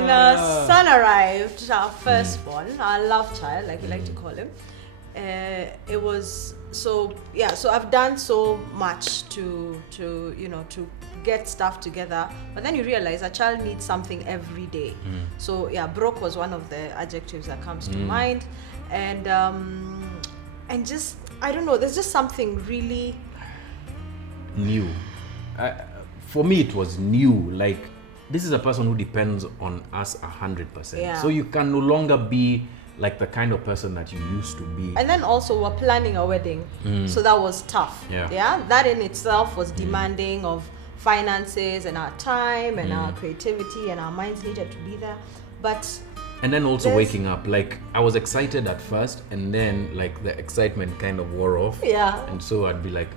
when our son arrived, our firstborn, our love child, like we like to call him, it was so I've done so much to get stuff together, but then you realize a child needs something every day. So broke was one of the adjectives that comes to mind, and just I don't know, there's just something really new. For me it was new, like this is a person who depends on us 100%. So you can no longer be like the kind of person that you used to be. And then also we're planning a wedding, so that was tough. That in itself was demanding of finances and our time and our creativity, and our minds needed to be there. And then also waking up, like I was excited at first, and then like the excitement kind of wore off. And so I'd be like,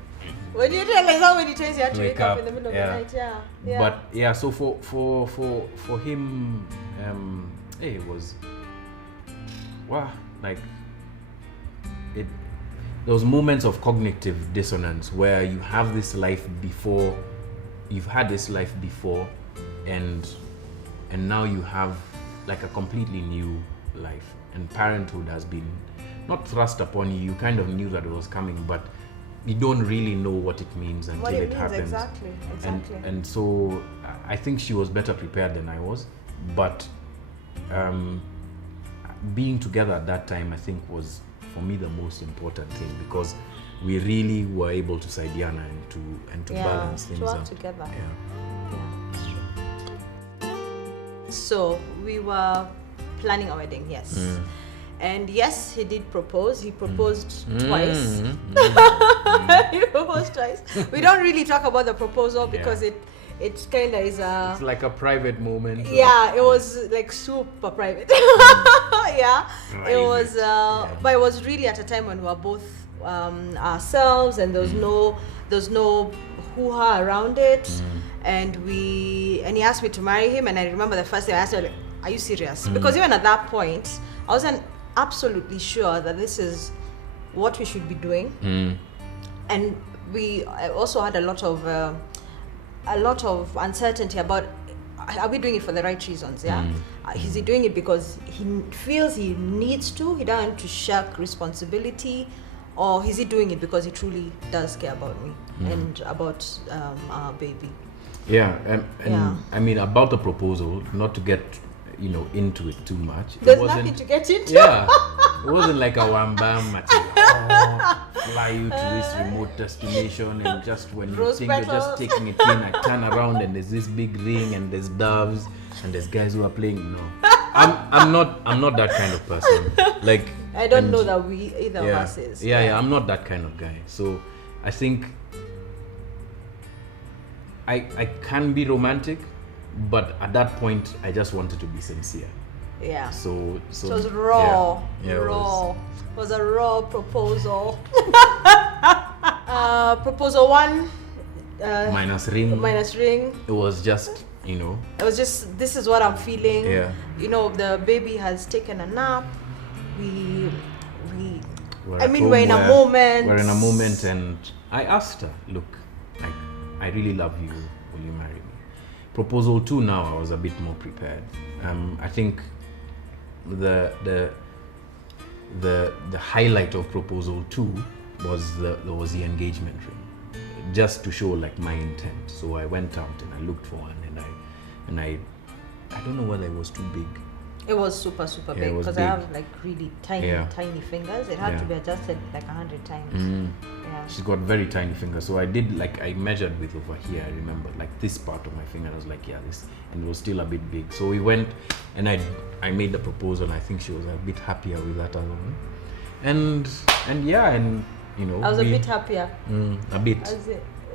when you realize how many times you had to wake up in the middle of the night. But so for him, it was like those moments of cognitive dissonance where you have this life before, you've had this life before, and now you have like a completely new life, and parenthood has been not thrust upon you. You kind of knew that it was coming, but you don't really know what it means until it happens. Exactly. And so I think she was better prepared than I was, but being together at that time, I think, was for me the most important thing, because we really were able to Saidiana and to balance things work out together. So we were planning a wedding, and yes, he did propose. He proposed twice. He proposed twice. We don't really talk about the proposal because it kind of is it's like a private moment. It was like super private. It was, but it was really at a time when we were both ourselves, and there was no hoo-ha around it. And he asked me to marry him, and I remember the first thing I asked him, like, are you serious? Because even at that point, I wasn't absolutely sure that this is what we should be doing. And we also had a lot of uncertainty about, are we doing it for the right reasons? Is he doing it because he feels he needs to, he doesn't want to shirk responsibility, or is he doing it because he truly does care about me and about our baby? I mean, about the proposal, not to get into it too much. There's nothing to get into. It wasn't like a wham bam fly you to this remote destination, and just when you think you're just taking it in, I turn around and there's this big ring and there's doves and there's guys who are playing. No, I'm not that kind of person. Like, I don't know that we either of us is. I'm not that kind of guy. So I think I can be romantic, but at that point I just wanted to be sincere. So it was raw. It was a raw proposal. Proposal one. Minus ring. It was just, It was just, this is what I'm feeling. The baby has taken a nap. We're in a moment. We're in a moment, and I asked her, look, I really love you. Will you marry me? Proposal 2, now I was a bit more prepared. I think the highlight of proposal 2 was the engagement ring, just to show like my intent. So I went out and I looked for one, and I don't know whether it was too big. It was super big, because I have like really tiny fingers. It had to be adjusted like 100 times. She's got very tiny fingers, so I measured with over here. I remember like this part of my finger. I was like, this, and it was still a bit big. So we went, and I made the proposal, and I think she was a bit happier with that alone. And I was a bit happier. A bit.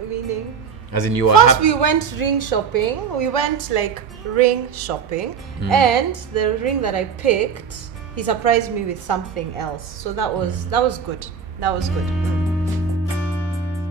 Meaning? As in, you were first we went ring shopping. We went like ring shopping, and the ring that I picked, he surprised me with something else. So that was good. That was good.